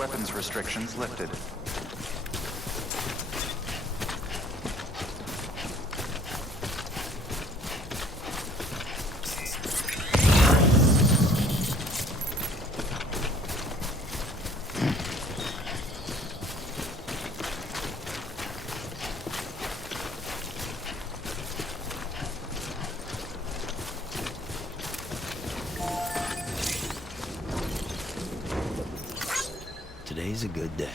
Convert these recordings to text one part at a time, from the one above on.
weapons restrictions lifted. Today's a good day.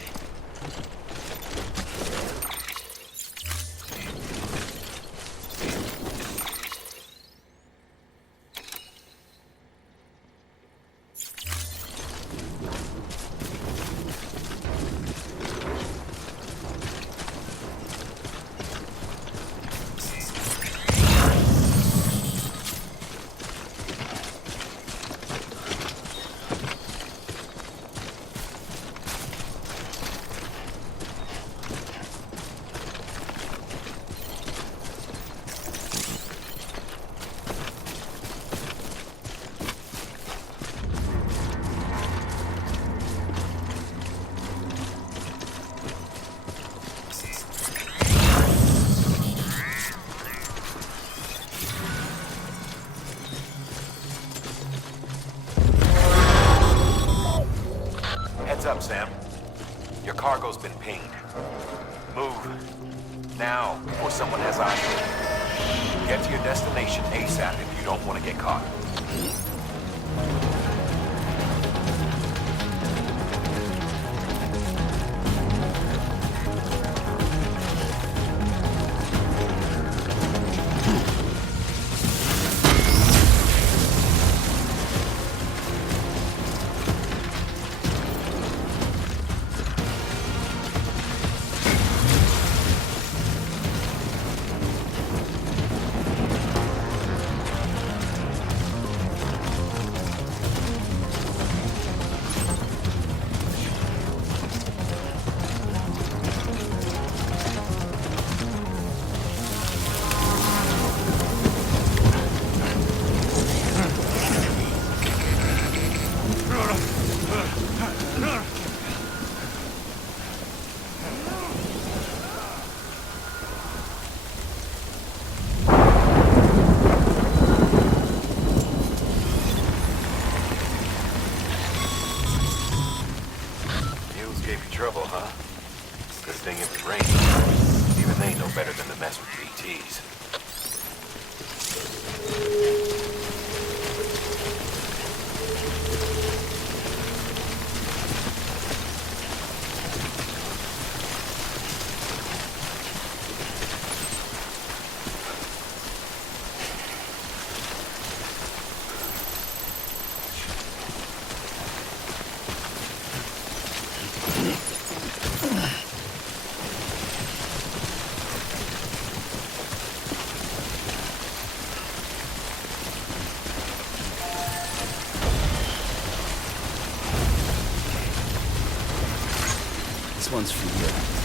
Heads up, Sam. Your cargo's been pinged. Move. Now, before someone has eyes on you. Get to your destination ASAP if you don't want to get caught. Trouble, huh? Good thing it was raining. Even they know better than to mess with BTs. This one's for you.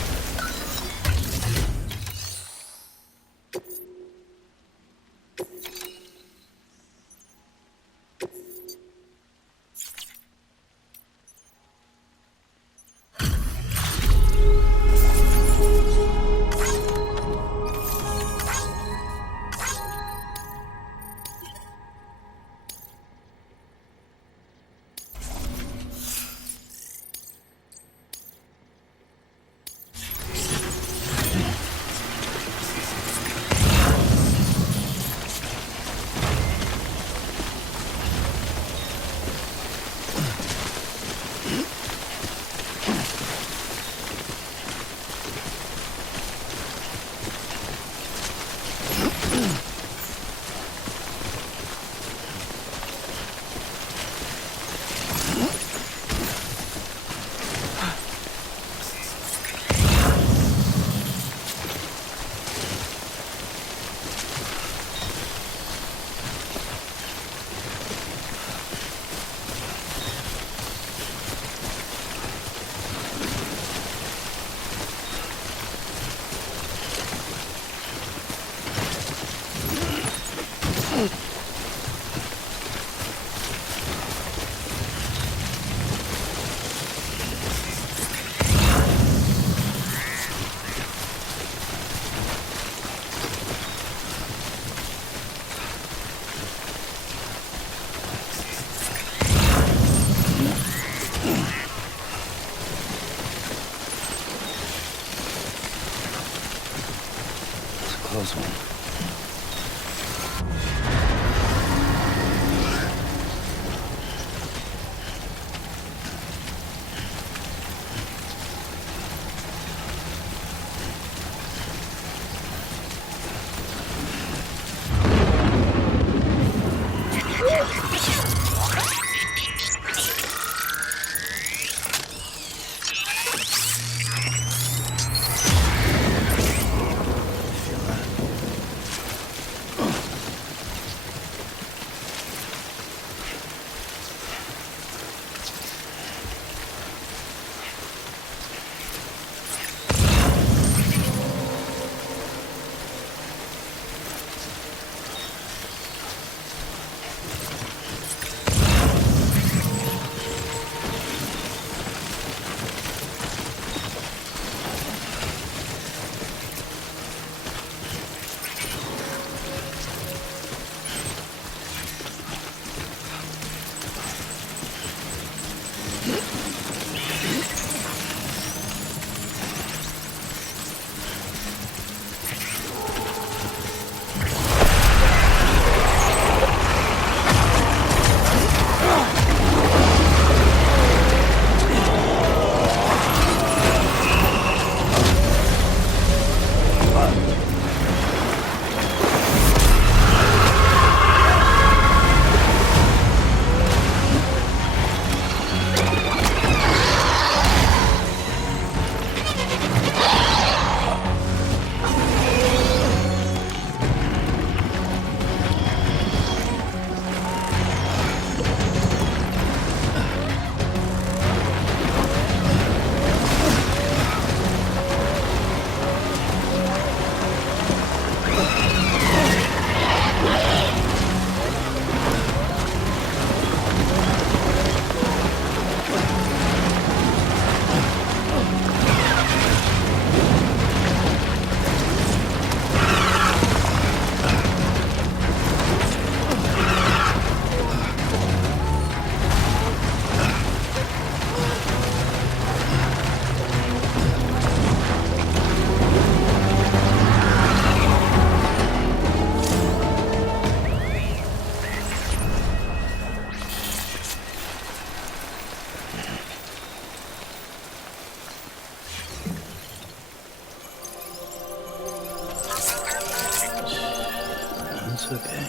It's okay.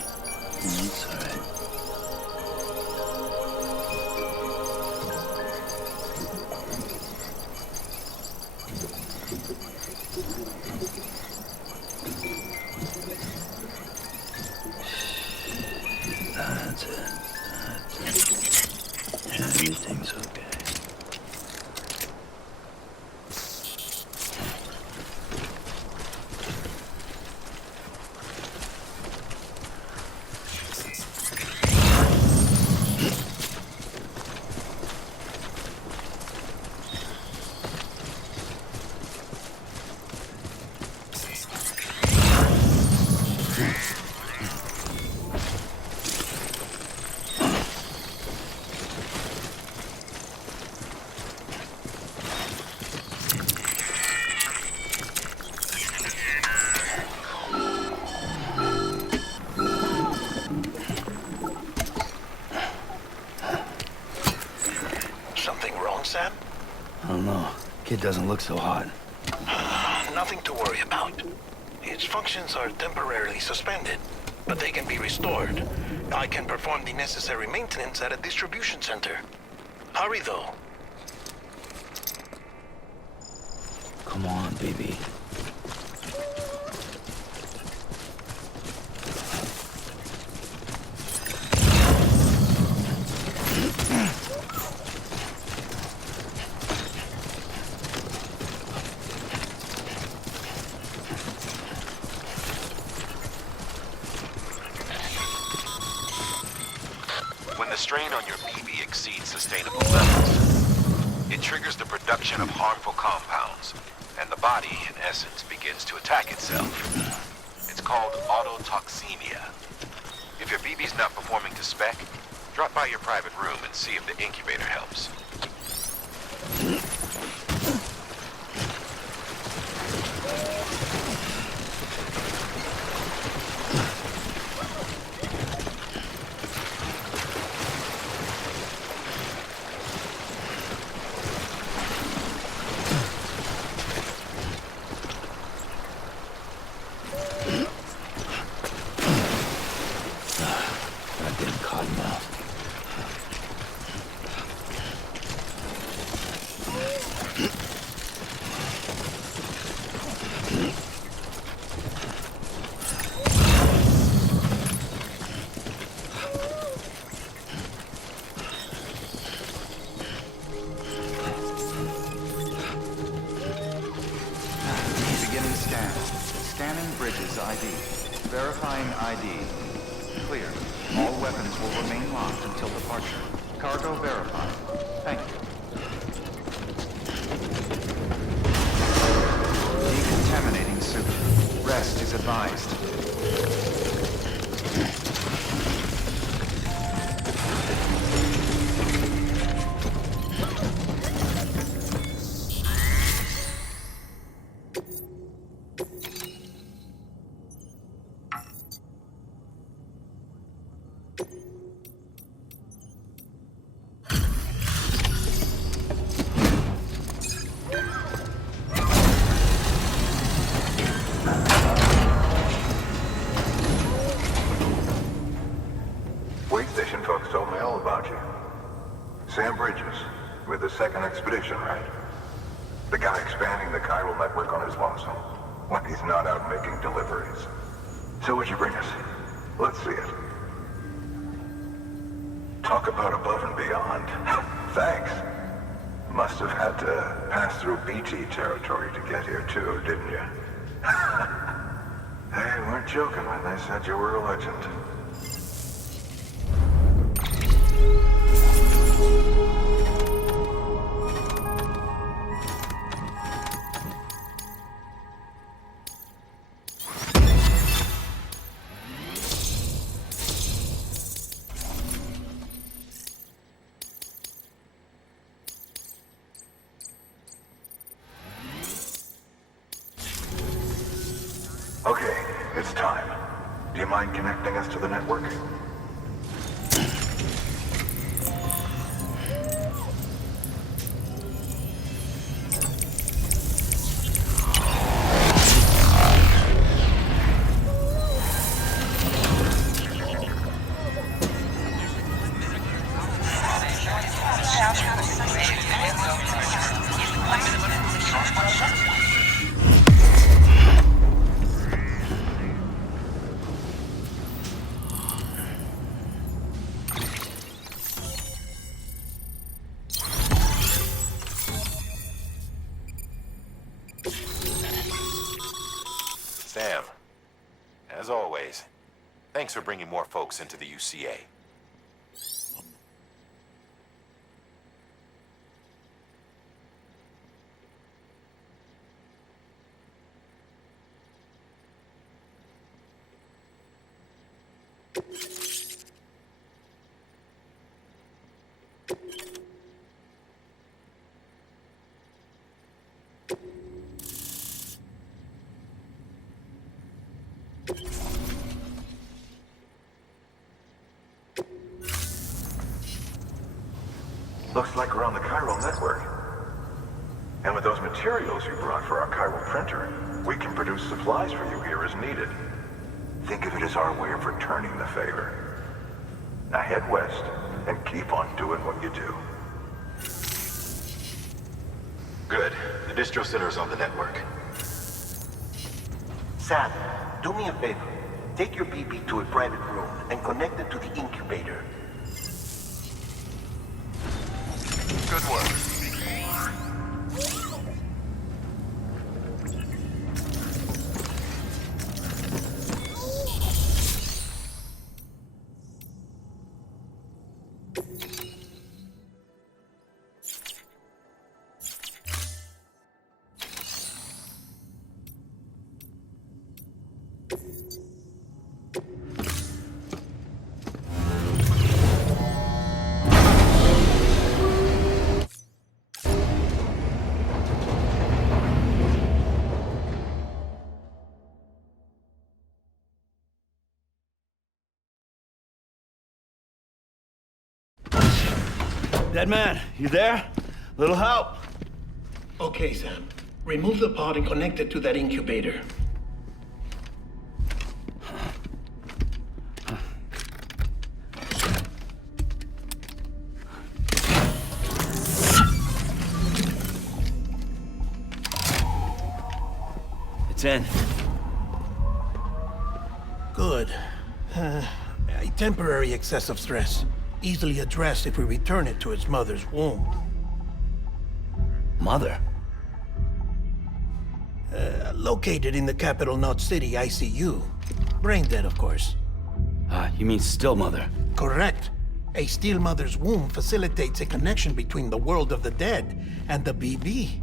It's alright. That's it. Everything's okay. Something wrong, Sam? I don't know. Kid doesn't look so hot. Nothing to worry about. Its functions are temporarily suspended, but they can be restored. I can perform the necessary maintenance at a distribution center. Hurry, though. Come on, baby. When the strain on your BB exceeds sustainable levels, it triggers the production of harmful compounds, and the body, in essence, begins to attack itself. It's called autotoxemia. If your BB's not performing to spec, drop by your private room and see if the incubator helps. I'm getting caught now. Beginning scan. Scanning bridges ID. Verifying ID. Clear. All weapons will remain locked until departure. Cargo verified. Thank you. Decontaminating suit. Rest is advised. Wait station folks told me all about you. Sam Bridges, with the second expedition, right? The guy expanding the chiral network on his lonesome, when he's not out making deliveries. So what'd you bring us? Let's see it. Talk about above and beyond. Thanks. Must have had to pass through BT territory to get here too, didn't you? They weren't joking when they said you were a legend. Okay, it's time. Do you mind connecting us to the network? always. Thanks for bringing more folks into the UCA. Looks like we're on the chiral network. And with those materials you brought for our chiral printer, we can produce supplies for you here as needed. Think of it as our way of returning the favor. Now head west and keep on doing what you do. Good. The distro center is on the network. Sam, do me a favor. Take your BB to a private room and connect it to the incubator. Good work. Dead man, you there? Little help? Okay, Sam. Remove the pod and connect it to that incubator. It's in. Good. A temporary excessive stress. Easily addressed if we return it to its mother's womb. Mother? Located in the capital Knot City ICU. Brain dead, of course. You mean still mother? Correct. A still mother's womb facilitates a connection between the world of the dead and the BB.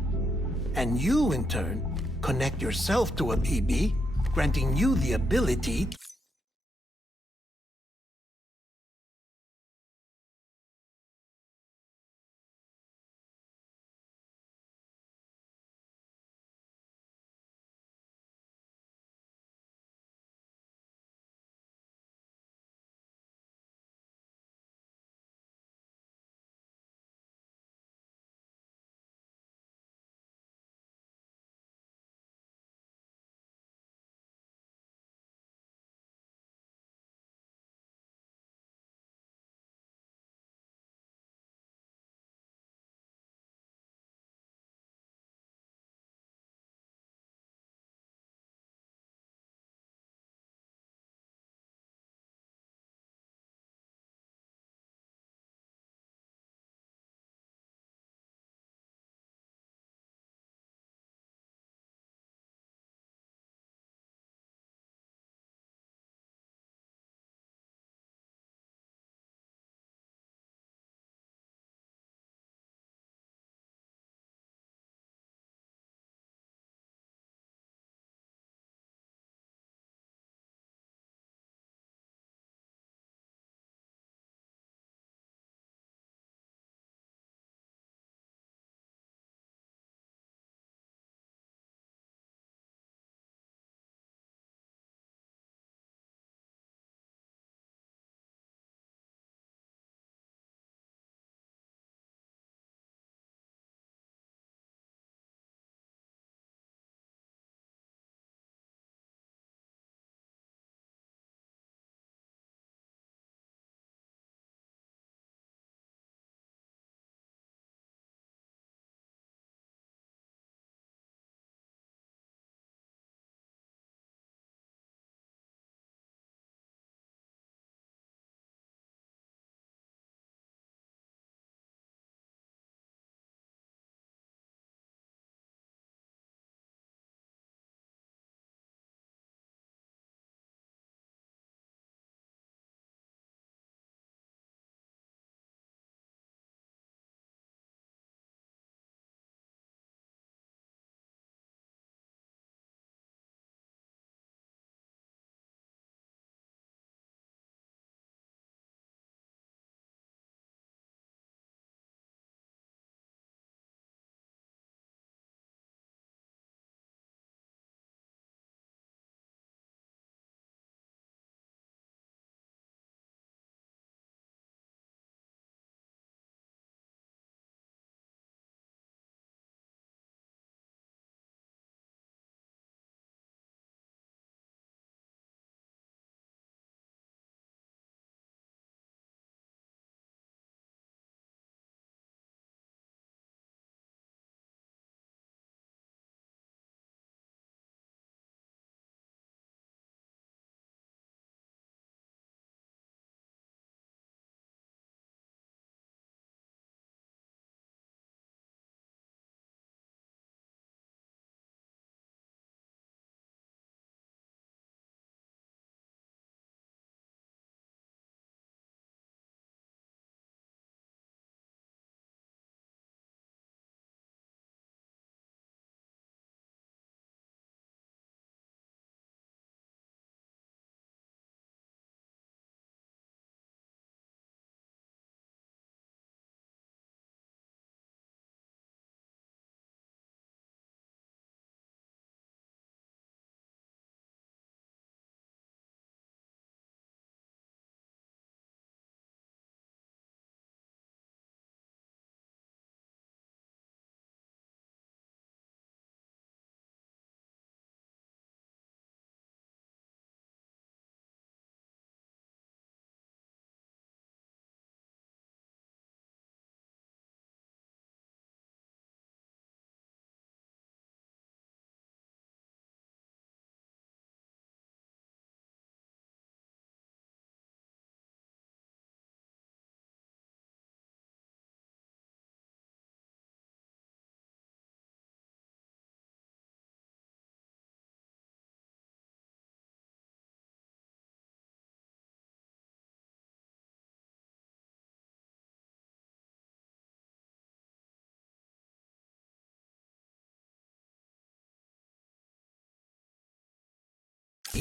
And you, in turn, connect yourself to a BB, granting you the ability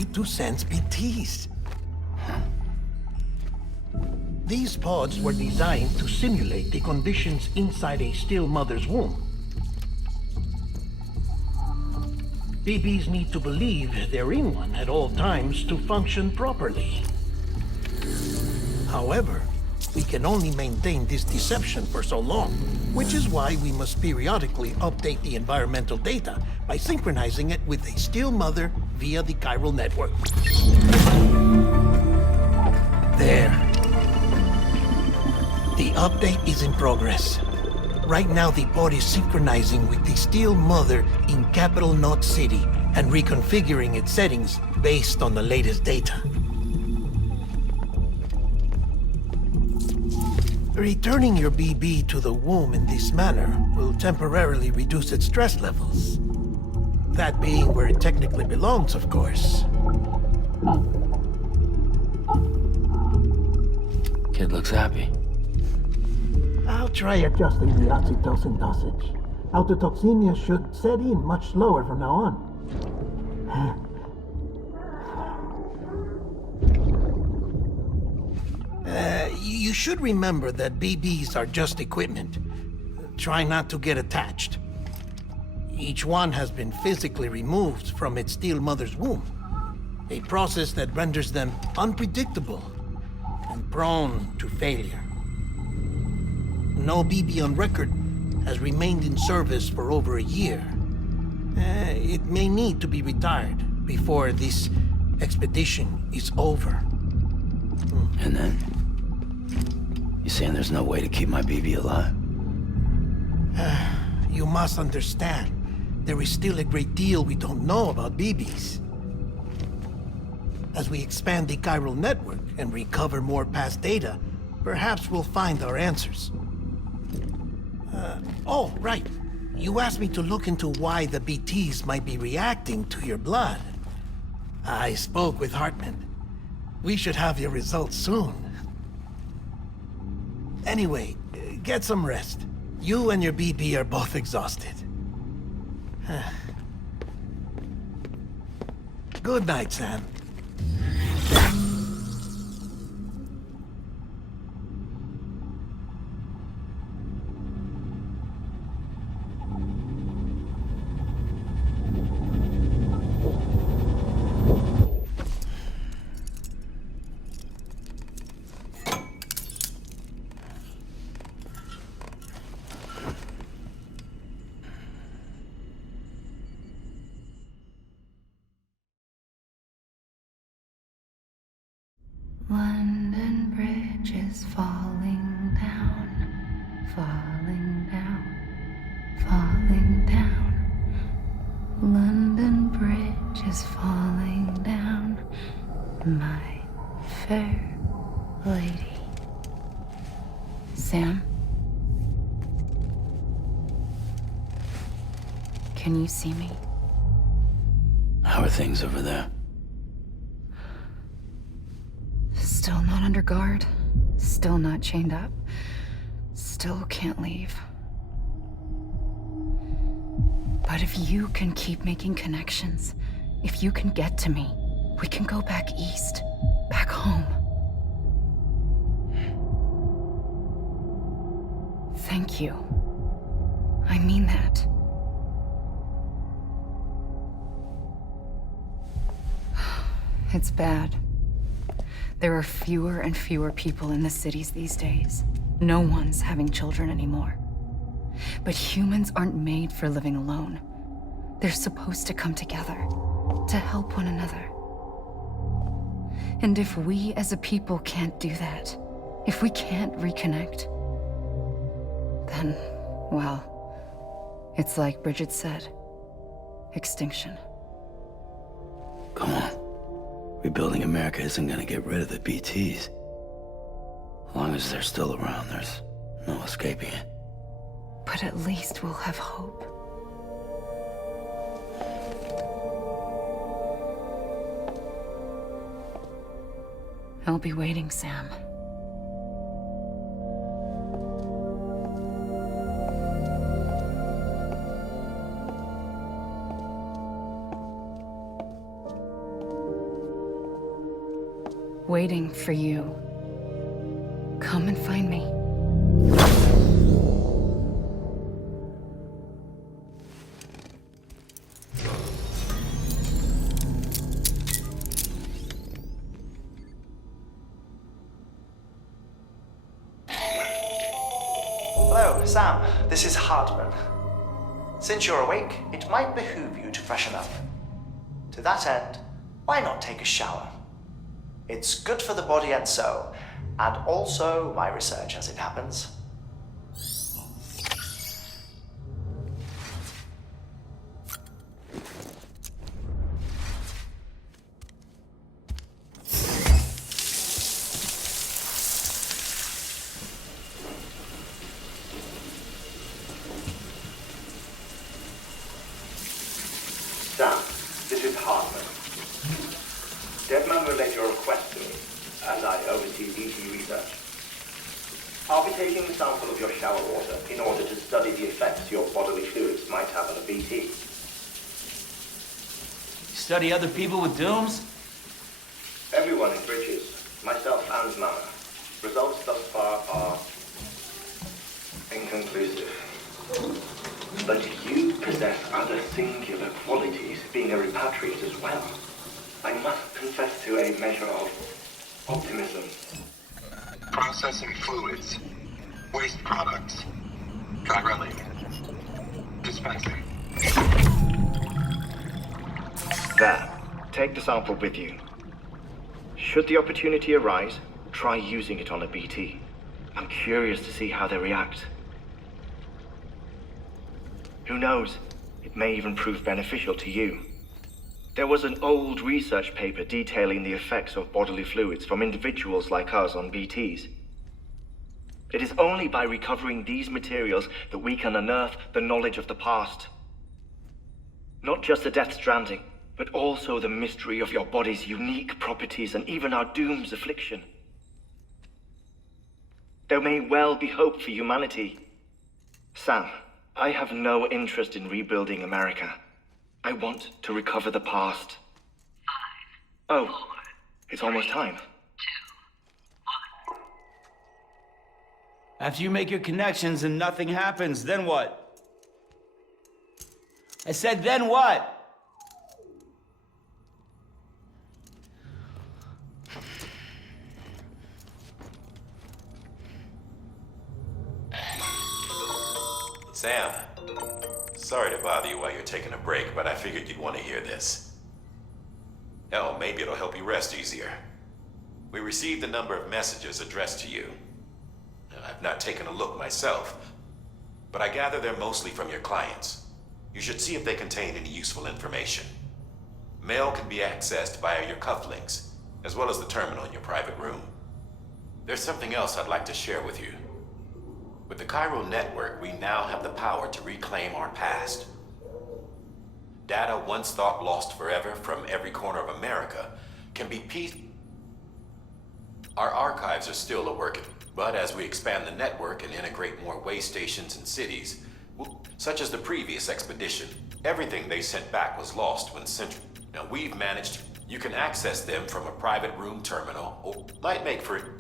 to sense BTs. These pods were designed to simulate the conditions inside a still mother's womb. BBs need to believe they're in one at all times to function properly. However, we can only maintain this deception for so long, which is why we must periodically update the environmental data by synchronizing it with a still mother via the chiral network. There. The update is in progress. Right now, the pod is synchronizing with the still mother in Capital Knot City and reconfiguring its settings based on the latest data. Returning your BB to the womb in this manner will temporarily reduce its stress levels. That being where it technically belongs, of course. Kid looks happy. I'll try adjusting the oxytocin dosage. Autotoxemia should set in much slower from now on. You should remember that BBs are just equipment. Try not to get attached. Each one has been physically removed from its steel mother's womb. A process that renders them unpredictable and prone to failure. No BB on record has remained in service for over a year. It may need to be retired before this expedition is over. And then? You saying there's no way to keep my BB alive? You must understand, there is still a great deal we don't know about BBs. As we expand the chiral network and recover more past data, perhaps we'll find our answers. Oh, right. You asked me to look into why the BTs might be reacting to your blood. I spoke with Hartman. We should have your results soon. Anyway, get some rest. You and your BB are both exhausted. Good night, Sam. London Bridge is falling down, falling down, falling down. London Bridge is falling down, my fair lady. Sam? Can you see me? How are things over there? Still not under guard. Still not chained up. Still can't leave. But if you can keep making connections, if you can get to me, we can go back east. Back home. Thank you. I mean that. It's bad. There are fewer and fewer people in the cities these days. No one's having children anymore. But humans aren't made for living alone. They're supposed to come together, to help one another. And if we as a people can't do that, if we can't reconnect, then, well, it's like Bridget said, extinction. Come on. Rebuilding America isn't gonna get rid of the BTs. As long as they're still around, there's no escaping it. But at least we'll have hope. I'll be waiting, Sam. waiting for you. Come and find me. Hello, Sam. This is Hartman. Since you're awake, it might behoove you to freshen up. To that end, why not take a shower? It's good for the body and soul, and also my research as it happens. Sam, this is Hartman. Deadman relayed your request to me, and I oversee BT research. I'll be taking a sample of your shower water in order to study the effects your bodily fluids might have on a BT. Study other people with dooms? Everyone in Bridges, myself and Mama. Results thus far are inconclusive. But you possess other singular qualities, being a repatriate as well. I must confess to a measure of optimism. Processing fluids. Waste products. Drilling. Dispensing. There. Take the sample with you. Should the opportunity arise, try using it on a BT. I'm curious to see how they react. Who knows? It may even prove beneficial to you. There was an old research paper detailing the effects of bodily fluids from individuals like us on BTs. It is only by recovering these materials that we can unearth the knowledge of the past. Not just the Death Stranding, but also the mystery of your body's unique properties and even our doom's affliction. There may well be hope for humanity. Sam, I have no interest in rebuilding America. I want to recover the past. 5, 4, it's almost time. 2, 1. After you make your connections and nothing happens, then what? I said, then what? Sam, sorry to bother you while you're taking a break, but I figured you'd want to hear this. Hell, maybe it'll help you rest easier. We received a number of messages addressed to you. I've not taken a look myself, but I gather they're mostly from your clients. You should see if they contain any useful information. Mail can be accessed via your cufflinks, as well as the terminal in your private room. There's something else I'd like to share with you. With the Chiral network, we now have the power to reclaim our past. Data once thought lost forever from every corner of America can be pieced. Our archives are still a-working, but as we expand the network and integrate more way stations and cities, such as the previous expedition, everything they sent back was lost when sent. Now we've managed. You can access them from a private room terminal, or might make for